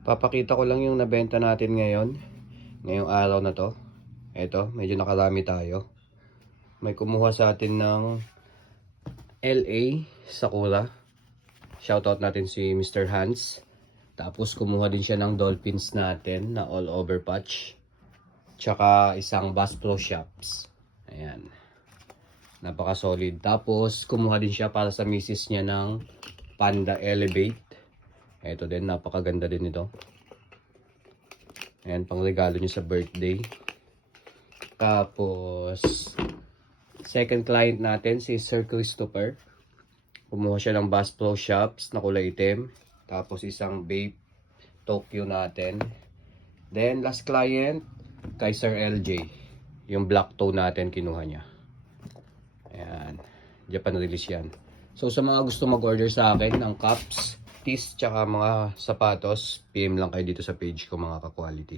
Papakita ko lang yung nabenta natin ngayong araw na to. Eto, medyo nakarami tayo. May kumuha sa atin ng LA Sakura. Shoutout natin si Mr. Hans. Tapos kumuha din siya ng Dolphins natin na all over patch. Tsaka isang Bass Pro Shops. Ayan. Napaka solid. Tapos kumuha din siya para sa misis niya ng Panda Elevate. Ito din, napakaganda din ito. Ayan, pang regalo niya sa birthday. Tapos second client natin si Sir Christopher. Kumuha siya ng Bass Pro Shops na kulay itim. Tapos isang Bape Tokyo natin. Then last client kay Sir LJ. Yung black toe natin kinuha niya. Ayan. Japan release yan. So sa mga gusto mag-order sa akin ng cups, tees, tsaka mga sapatos, PM lang kayo dito sa page ko mga ka-quality.